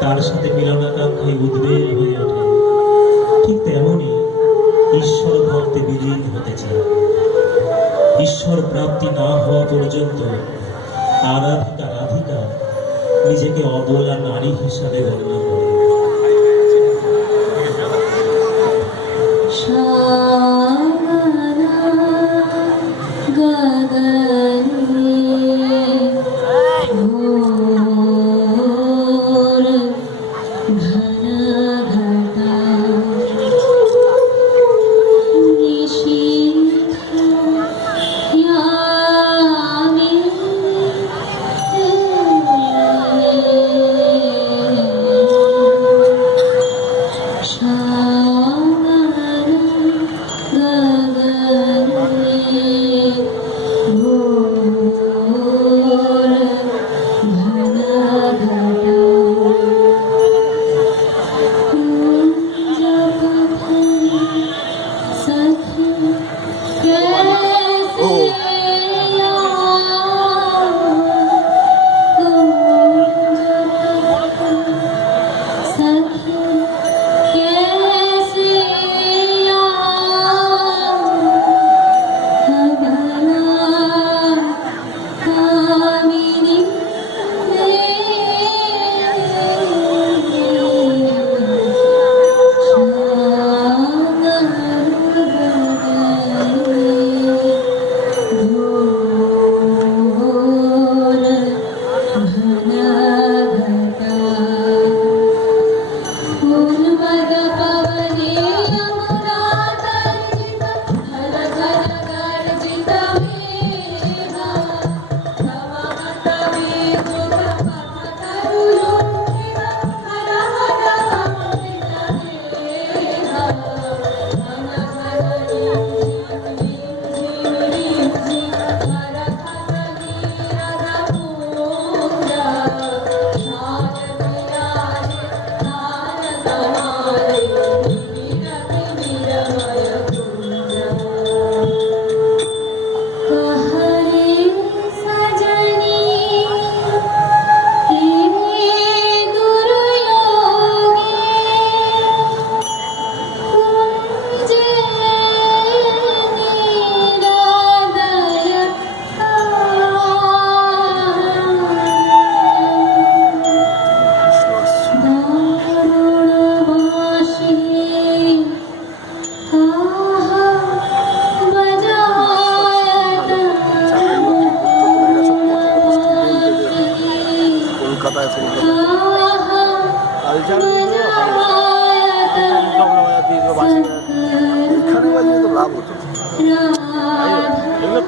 তার সাথে মিলনাকাঙ্ক্ষায় উদ্বেগ হয়ে ওঠে। ঠিক তেমনই ঈশ্বর ভক্তে বিলীন হতে চায়। ঈশ্বর প্রাপ্তি না হওয়া পর্যন্ত আরাধিকা রাধিকা নিজেকে অবলা নারী হিসাবে গণ্য করে।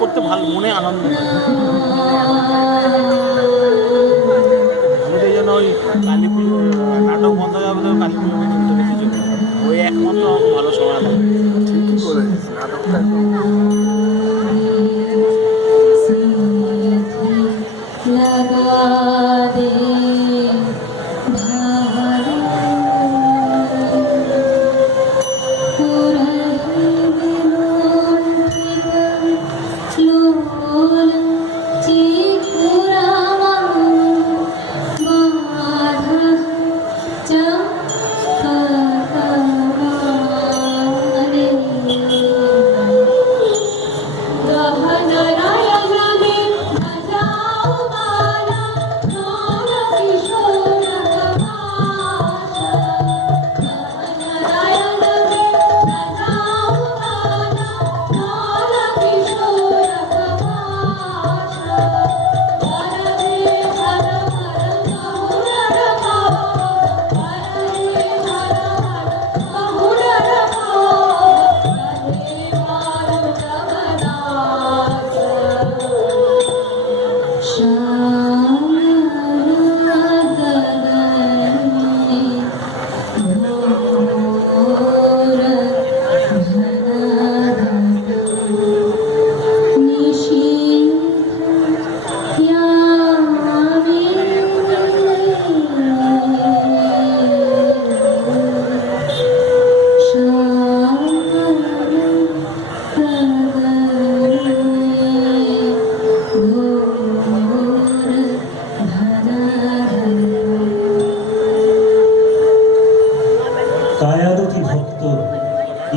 করতে ভালো মনে আনন্দ এই জন্য ওই কালী পুজো নাটক বন্ধ হয়ে যাবে তো কালী পুজো পর্যন্ত কিছু ওই একমাত্র ভালো সময় লাগে। ঠিকই বলেছিস, নাটকটা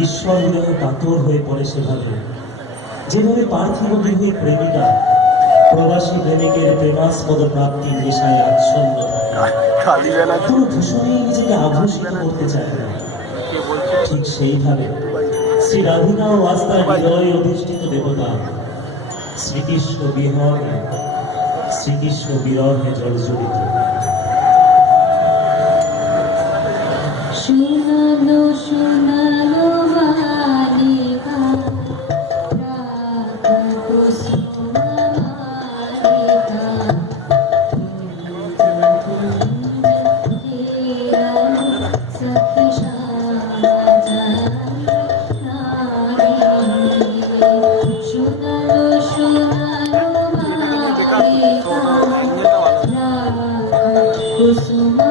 ঈশ্বর বিরহ কাতর হয়ে পড়ে সেভাবে, যেভাবে পার্থিব গৃহে প্রেমিকা প্রবাসী প্রেমিকের প্রেমাস্পদ প্রাপ্তির নেশায় আচ্ছন্ন থাকে। কালী বেলা কোনো ভূষণেই নিজেকে আভূষিত করতে চায় না। কে বলছে ঠিক সেইভাবে শ্রী রাধিকা ও আস্থার হৃদয়ে অধিষ্ঠিত দেবতা শ্রীকৃষ্ণ বিহনে, শ্রীকৃষ্ণ বিরহে জর্জরিত। শোনালো শোনালো বালিকা রাধা কুসুম বালিকা সখী শোনালো শোনালো বালিকা রাধা কুসুম